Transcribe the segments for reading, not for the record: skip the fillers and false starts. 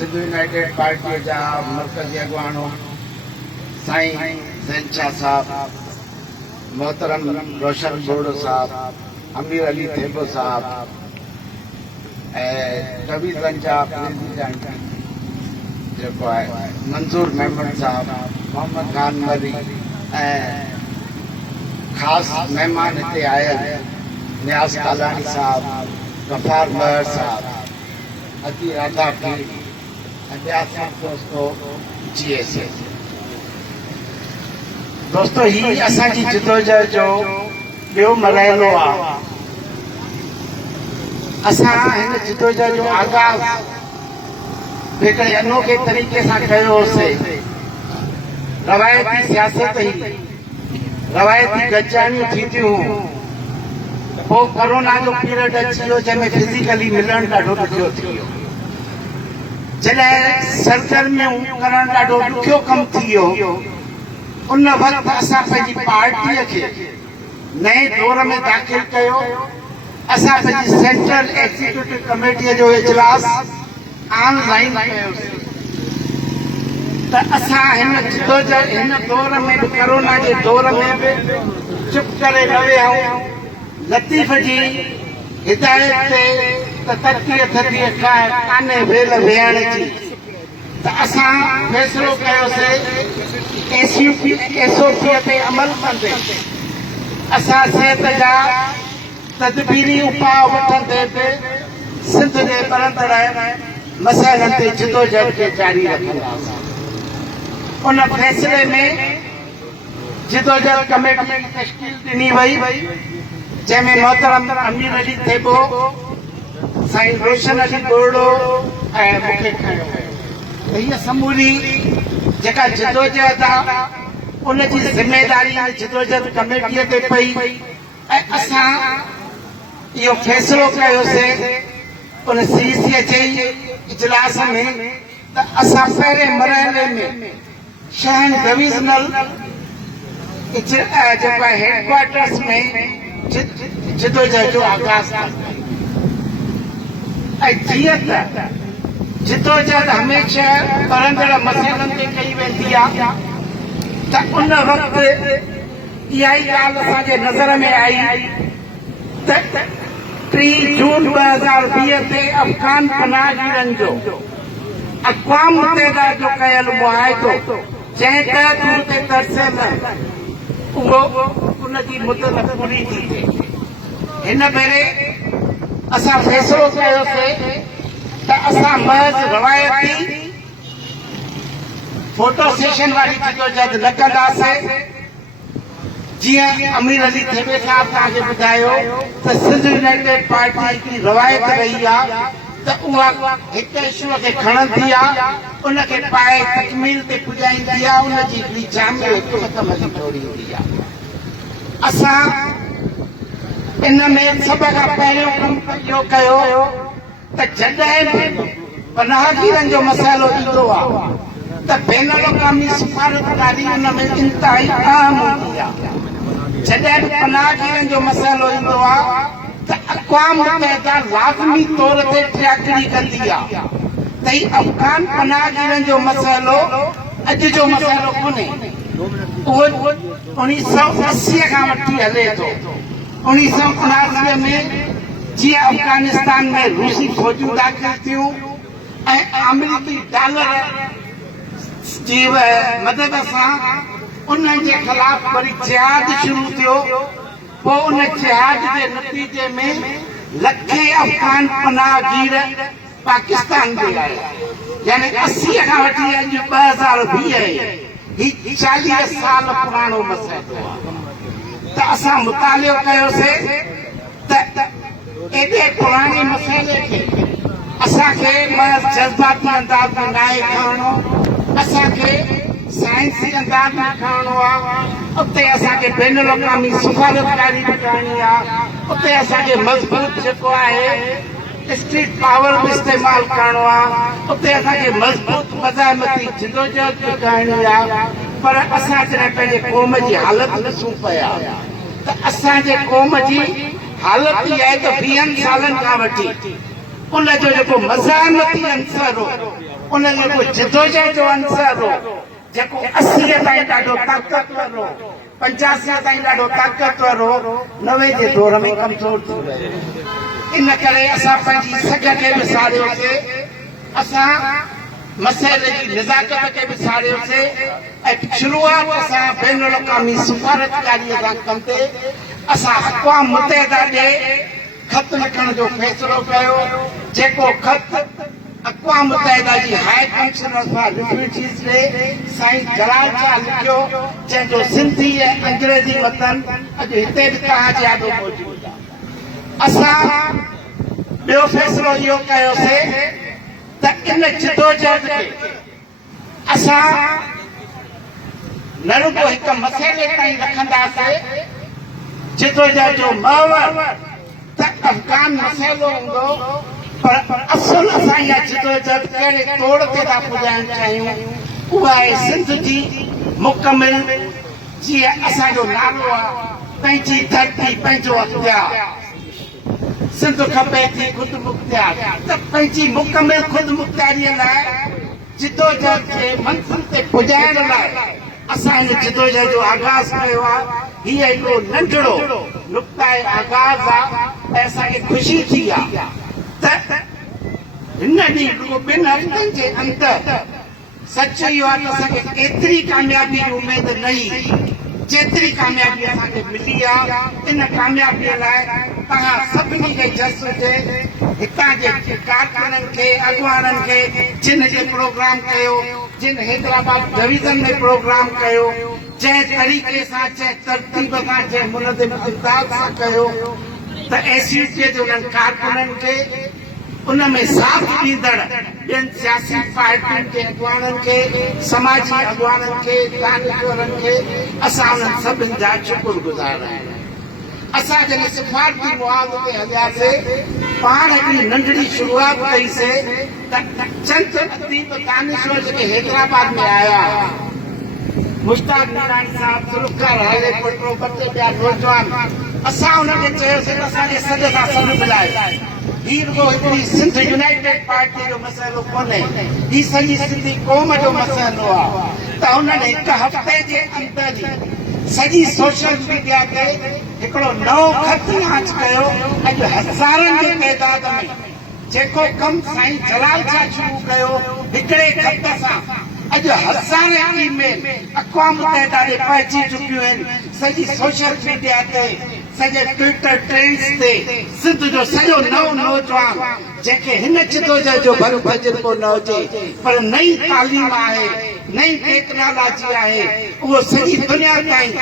Sindh United party जा मरकज़ी अॻवानो साईं ज़ैनशाह साहब, मोहतरम रोशन बोडो साहब, अमीर अली थेबो साहब, कबीरगंज जा प्रेसिडेंट जेको आहे मंजूर मेमन साहब, मोहम्मद खान मरी ख़ासि महिमान हिते आयल नियाज़ कालानी साहब, गफ़ार महर साहब, अती राधा पीर दोस्तों GSA दोस्तों ही असांजी जिदोजहद जो ॿियो मरहलो आहे। असां हिन जिदोजहद जो आगाज़ हिकिड़े अनोखे तरीक़े सां कयो होसीं। रवायती सियासत ही रवायती गॾिजाणियूं थींदियूं, पोइ कोरोना जो पीरियड अची वियो जंहिंमें फिज़िकली मिलणु ॾाढो ॾुखियो थी वियो। जॾहिं सरगर्मियूं करणु ॾाढो ॾुखियो कमु थी वियो, उन वक़्तु असां पंहिंजी पार्टीअ खे नए दौर में दाख़िल कयो। असां पंहिंजी सेंट्रल एग्जीक्यूटिव कमेटीअ जो इजलास ऑनलाइन कयोसीं त असां हिन जिदोजहद हिन दौर में बि कोरोना जे दौर में बि चुप करे न वियाऊं। लतीफ़ जी हिदायत ते त तरक़ीअ थधीअ कान्हे वेल वेहण जी, त असां फ़ैसिलो कयोसीं SOP ते अमल कंदे असां सिहत जा तदबीरी उपाउ वठंदे बि सिंध जे बरंदड़ मसइलनि ते जिदोजहद खे जारी रखंदासीं। उन फ़ैसिले में जिदोजहद कमेटी जी तश्कील ॾिनी वई, जंहिंमें मोहतरम अमीर अली थेबो, साईं रोशन अली बोडो ऐं मूंखे खयो वियो। हीअ समूरी जेका जिदोजहद आहे उन जी ज़िमेदारी जिदोजहद कमेटीअ ते पई ऐं असां इहो फ़ैसिलो कयोसीं उन CC जे इजलास में त असां पहिरें मरहले में शहर डिवीज़नल जेको आहे हेडक्वार्टर्स में जिदोजहद जो आगाज़ कंदासीं। ऐं जीअं त जिदोजहद हमेशह बरंदड़ मसइलनि ते कई वेंदी आहे, त उन वक़्तु इहा ई ॻाल्हि असांजे नज़र में आई त 3 जून 2020 ते अफ़गान पनाहगीरनि जो अक़वाम मुत्तहिदा जो कयल मुआहिदो जंहिं तहत ते तरसियल उहो उनजी मुदत पूरी थी थिए। हिन भेरे असां फ़ैसिलो कयोसीं त असां महज़ रवायती फोटो सेशन वारी जिदोजहद न कंदासीं। जीअं अमीर अली थेबे साहब तव्हांखे ॿुधायो त सिंध यूनाइटेड पार्टी जी रवायत रही आहे त उहा हिक इशूअ खे खणंदी आहे, उनखे पाए तकमील ते पुॼाईंदी आहे, उनजी हिकिड़ी जाम हिकमत जी जोड़ी हूंदी आहे। असां इन में सभ खां पहिरियों कमु इहो कयो त जॾहिं पनाहगीरनि जो मसइलो ईंदो आहे त बैन अल-अक़वामी सिफ़ारतदारी उन में इंतिहाई अहम हूंदी आहे। जॾहिं बि पनाहगीरनि जो मसइलो ईंदो आहे त अक़वाम मुत्तहिदा लाज़मी तौर ते टियाकड़ी कंदी आहे त ही अफ़गान पनाहगीरनि जो मसइलो अॼु जो मसइलो कोन्हे, उहो 1980 खां वठी हले थो। 1979 में जीअं अफ़गानिस्तान में रूसी फ़ौजूं दाख़िल थियूं ऐं अमेरिकी डॉलर जी मदद सां उन्हनि जे ख़िलाफ़ वरी जिहाद शुरू थियो। पोइ उन जिहाद जे नतीजे में लखे अफ़गान पनाहगीर पाकिस्तान में आया, यानी 80 खां वठी अॼु 2020 ही 40 साल पुराणो मसइलो आहे। त असां मुतालियो कयोसीं त एॾे पुराणे मसइले खे असांखे जज़्बाती अंदाज़ में नाहे खणणो, असांखे साइंसी अंदाज़ में खणणो आहे। उते असांखे बैन अल-अक़वामी सिफ़ारतदारी बि करणी आहे, उते असांखे मज़बूत जेको आहे स्ट्रीट पावर बि इस्तेमालु करणो आहे, उते असांखे मज़बूत मज़ाहिमती जिदोजहद बि करणी आहे। पर असां जॾहिं पंहिंजे क़ौम जी हालत ॾिसूं पिया त असांजे क़ौम जी हालत इहा आहे त 20 सालनि खां वठी उनजो जेको मज़ामती अंसर हो, उनजो जेको जिदोजहद जो अंसर हो, जेको 80 ताईं ॾाढो ताक़तवर हो, 85 ताईं ॾाढो ताक़तवर हो, 90 जे दौर में कमज़ोर थी वियो। इन करे असां पंहिंजी सघ खे विसारियोसीं, असां मसइले जी नज़ाकत खे विसारियोसीं ऐं शुरूआत असां बैन अल-अक़वामी सिफ़ारतकारीअ सां कम ते असां अक़वाम मुतहिदा ॾे ख़त लिखण जो फ़ैसिलो कयो, जेको ख़त अक़वाम मुतहिदा जी हाई कमिशनर फॉर रिफ्यूजीज़ ॾे साईं जलाल शाह लिखियो, जंहिंजो सिंधी ऐं अंग्रेज़ी मतन अॼु हिते बि तव्हांजे आॾो मौजूदु आहे। असां ॿियो फ़ैसिलो इहो कयोसीं त इन जिदोजहद खे असां न रुॻो हिकु मसइले ताईं रखंदासीं, जिदोजहद जो महवर त अफ़गान मसइलो हूंदो, पर असुल असां इहा जिदोजहद कहिड़े तोड़ ते था पुॼाइण चाहियूं, उहा आहे सिंध जी मुकमिल, जीअं असांजो नालो आहे पंहिंजी धरती पंहिंजो अख़्तियार, सिंध खपे थी ख़ुदि मुख़्तियार, त पंहिंजी मुकमिल ख़ुदि मुख़्तियारीअ लाइ जिदोजहद खे मंज़िल ते पुॼाइण लाइ असां हिन जिदोजहद जो आगाज़ कयो आहे। हीअ हिकिड़ो नंढड़ो नुक़्ताए आगाज़ आहे ऐं असांखे ख़ुशी थी आहे त हिन ॾींहुं ॿिनि हफ़्तनि जे अंदरि सच इहो आहे त असांखे एतिरी कामयाबी जी उमेद न हुई जेतिरी कामयाबी असांखे मिली आहे। इन कामयाबीअ लाइ तव्हां सभिनी खे जस हुजे, हितां जे कारकुननि खे, अॻवाननि खे, जिन जे प्रोग्राम कयो, जिन हैदराबाद डिवीज़न में प्रोग्राम कयो, जंहिं तरीक़े सां, जंहिं तरतीब सां, जंहिं मुनज़िम अंदाज़ सां कयो, त एसीटीअ जे उन्हनि कारकुननि खे, उन में साथ ॾींदड़ ॿियनि सियासी पार्टियुनि के अॻवाननि खे, समाजी अॻवाननि खे, दानिशवरनि खे असां उन्हनि सभिनि जा शुक्रगुज़ार आहियूं। असां जॾहिं सिफ़ारती मुआज़ ते हलियासीं, पाण हिकिड़ी नंढड़ी शुरूआत कईसीं त चंद अदीब दानिशवर जेके हैदराबाद में आया, मुश्ताक नूरानी साहब, ज़ुल्फ़िकार हाले पटरो, बचे ॿिया नौजवान, असां उन्हनि खे चयोसीं त असांजे सॾ सां सॾु मिलाए, हीउ रुॻो हिकिड़ी सिंध यूनाइटेड पार्टी जो मसइलो कोन्हे, हीउ सॼी सिंधी क़ौम जो मसइलो आहे। त उन्हनि हिकु हफ़्ते जे अंदरि ई सॼी सोशल मीडिया ते हिकिड़ो नओं ख़त लॉन्च कयो। अॼु हज़ारनि जी तइदाद में जेको कमु साईं जलाल शाह शुरू कयो, हिकिड़े ख़त सां अॼु हज़ार ईमेल अक़वाम मुतहिदा ॾे पहुची चुकियूं आहिनि। सॼी सोशल मीडिया ते, सॼे ट्विटर ट्रेंड्स ते सिंध जो सॼो नओं नौजवान जंहिंखे हिन जिदोजहद जो भर तजुर्बो न हुजे, पर नई तालीम आहे, नई टेक्नोलॉजी आहे, उहो सॼी दुनिया ताईं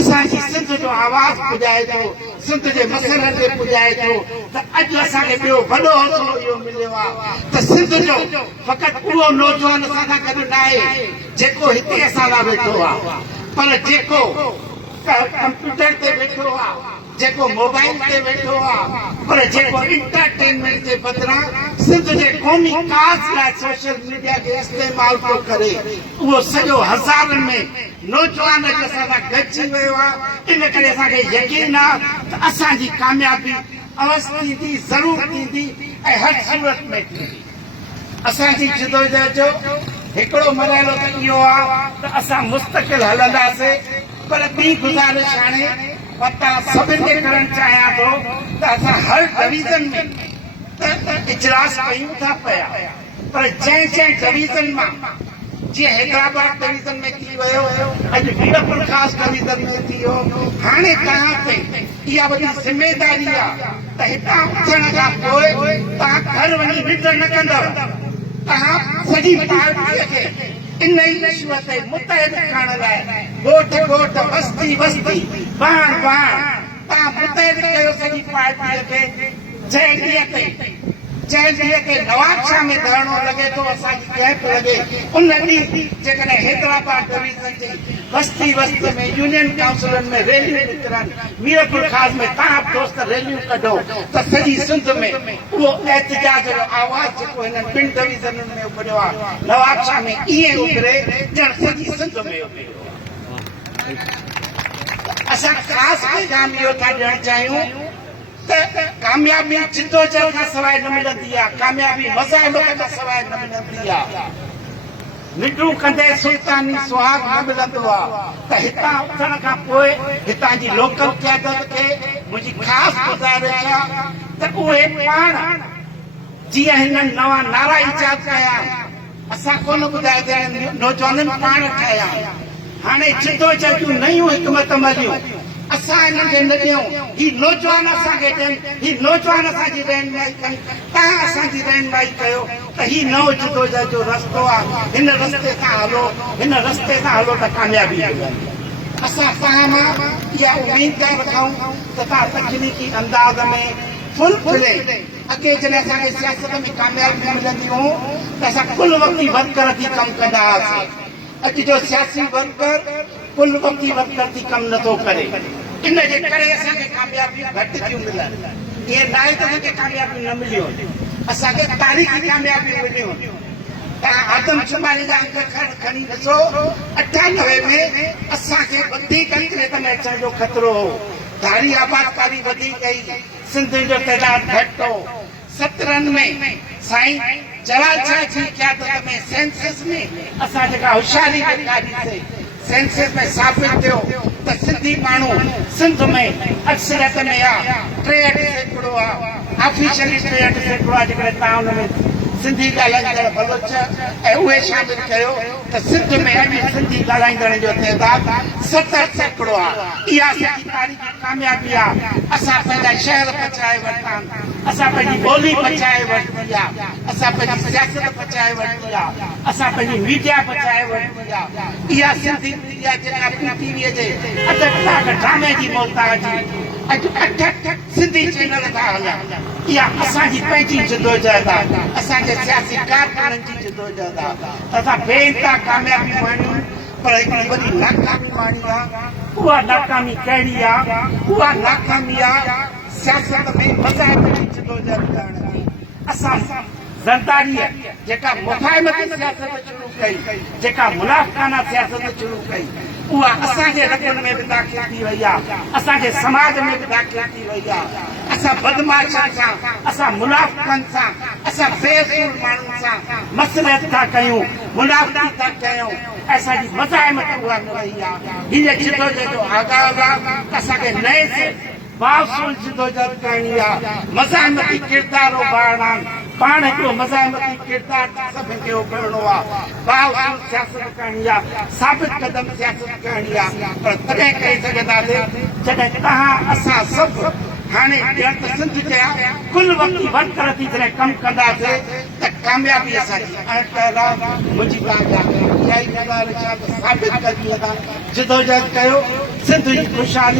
असांजी सिंध जो आवाज़ पुॼाए थो, सिंध जे मसइलनि ते पुॼाए थो। त अॼु असांखे ॿियो वॾो हौसलो इहो मिलियो आहे त सिंध जो फ़क़ति उहो नौजवान असां सां गॾु न आहे जेको हिते असां लाइ वेठो आहे, पर जेको कंप्यूटर ते वेठो आहे, जेको मोबाइल ते वेठो आहे, पर जेको इंटरटेनमेंट जे बदिरां सिंध जे क़ौमी काज़ लाइ सोशल मीडिया खे इस्तेमाल थो करे, उहो सॼो हज़ारनि में नौजवान अॼु असां सां गॾिजी वियो आहे। इन करे असांखे यकीन आहे त असांजी कामयाबी अवश्य थींदी, ज़रूरु थींदी ऐं हर सूरत में थींदी। असांजी जिदोजहद जो हिकिड़ो मरहलो त इहो आहे त असां मुस्तक़िल हलंदासीं, पर ॿी गुज़ारिश हाणे पता सभिनि खे करणु चाहियां थो त असां हर डिवीज़न में इजलास कयूं था पिया, पर जंहिं जंहिं डिवीज़न मां, जीअं हैदराबाद डिवीज़न में थी वियो, अॼु मीरपुर ख़ासि डिवीज़न में थी वियो, हाणे तव्हां ते इहा वॾी ज़िमेदारी आहे त हितां उथण खां पोइ तव्हां घर वञी निंड न कंदव, तव्हां सॼी पार्टीअ खे इन इशूअ ते मुतहिद करण लाइ ॻोठ ॻोठ, बस्ती बस्ती, बाण बाण तव्हां मुतहिद कयो सॼी पार्टीअ खे। जंहिं ॾींहं ते नवाब शाह में धरणो लॻे थो, असांजी कैंप लॻे, उन ॾींहुं जेकॾहिं हैदराबाद डिवीज़न जी बस्ती बस्ती में, यूनियन काउंसिलनि में रैलियूं निकिरनि, मीरपुर ख़ासि में तव्हां दोस्त रैलियूं कढो, त सॼी सिंध में उहो एहतिजाज जो आवाज़ जेको हिननि ॿिनि डिवीज़ननि में उभरियो आहे, नवाब शाह में ईअं उभरे ॼण सॼी सिंध में उभरियो। असां ख़ासि पैगाम इहो था ॾियणु चाहियूं त कामयाबी जिदोजहद खां सवाइ न मिलंदी आहे, कामयाबी मज़ाहिब खां सवाइ न मिलंदी आहे। निडू कंदे सुल्तानी सुहाग न मिलंदो आहे त हितां उथण खां पोइ हितां जी लोकल क़यादत खे मुंहिंजी ख़ासि गुज़ारिश आहे त उहे पाण जीअं हिननि नवां नारा ईजाद कया, असां कोन ॿुधाए नौजवाननि पाण ठाहिया। हाणे जिदोजहदूं नयूं हिकमत अमलियूं असां हिननि खे न ॾियूं, ही नौजवान असांखे ॾियनि, ही नौजवान असांजी रहनुमाई कनि, तव्हां असांजी रहनुमाई कयो त ही नओं जिदोजहद जो रस्तो आहे, हिन रस्ते सां हलो, हिन रस्ते सां हलो त कामयाबी मिलंदी। असां तव्हां मां इहा उमेद था रखूं त तव्हां तकनीकी अंदाज़ में फुल फिले अॻे जॾहिं असांखे सियासत में कामयाबी मिलंदी हो त असां कुल वक़्ती वर्कर थी कमु कंदा हुआसीं। अॼु जो सियासी वर्कर कुल वक़्ती वर्कर थी कमु नथो करे, इन जे करे असांखे कामयाबियूं घटि थियूं मिलनि। इहे न आहे त असांखे कामयाबियूं न मिलियूं, असांखे तारीख़ी कामयाबियूं मिलियूं। तव्हां आदमशुमारी जा अंक खणी ॾिसो, 98 में असांखे वधीक अंग्रेज़ में अचण जो ख़तरो हो, धारी आबादकारी वधी गई, सिंधियुनि जो तइदाद घटि हो। 17 में साईं जलाल शाह जी क़यादत में सेंसस में असां जेका होशियारी ॾेखारीसीं, सेंसस में साबित थियो त सिंधी माण्हू सिंध में अक्सरियत में आहे, 63% आहे, ऑफिशियली 63% आहे। जेकॾहिं तव्हां हुन में सिंधी ॻाल्हाईंदड़ बलोच ऐं उहे शामिल कयो त सिंध में अॼु सिंधी ॻाल्हाईंदड़ जो तइदाद 70% आहे। इहा असांजी तारीख़ी कामयाबी आहे। असां पंहिंजा शहर बचाए वरिता, असां पंहिंजी ॿोली बचाए वरिती आहे, असां पंहिंजी सियासत बचाए वरिती आहे, असां पंहिंजी मीडिया बचाए वरिती आहे। इहा सिंधी मीडिया जेका टीवीअ जे अध कलाक ड्रामे जी मोहताज, अॼु 8 सिंधी चैनल था हलनि। इहा असांजी पंहिंजी जिदोजहद आहे, असांजे सियासी कारकुननि जी जिदोजहद आहे। असां बेइंतहा कामयाबी माणियूं, पर हिकिड़ी वॾी नाकामी माणी आहे। उहा नाकामी कहिड़ी आहे? उहा नाकामी आहे सियासत में मज़ाहिब जी जिदोजहद करण जी। असां ज़रदारीअ जेका मुफ़ाहिमती सियासत शुरू कई, जेका मुनाफ़िक़ाना सियासत शुरू कई, उहा असांजे रगनि में बि दाख़िल थी वई आहे, असांजे समाज में बि दाख़िल थी वई आहे। असां बदमाशनि सां, असां मुनाफ़िक़नि सां, असां बेसूर माण्हुनि सां मसलियत था कयूं, मुनाफ़िक़ी था कयूं, असांजी मज़ाहिमत उहा न रही आहे। हीअ जिदोजहद जो आगाज़ आहे, असांखे नए से बावसूल जिदोजहद करणी आहे, मज़ाहिमती किरदार उभारणा आहिनि। पाण हिकिड़ो मज़ाहिमती किरदार सभिनि खे उभरणो आहे, बावसूल सियासत करणी आहे, साबित क़दम सियासत करणी आहे। पर तॾहिं करे सघंदासीं जॾहिं तव्हां असां सभु हाणे सिंध जा कुल वक़्ती वर्कर थी जॾहिं कमु कंदासीं त कामयाबी असांजी। ऐं पहिरियों मुंहिंजी कामयाबी इहा ई ॻाल्हि साबित कबी, जिदोजहद कयो, सिंध जी ख़ुशहाली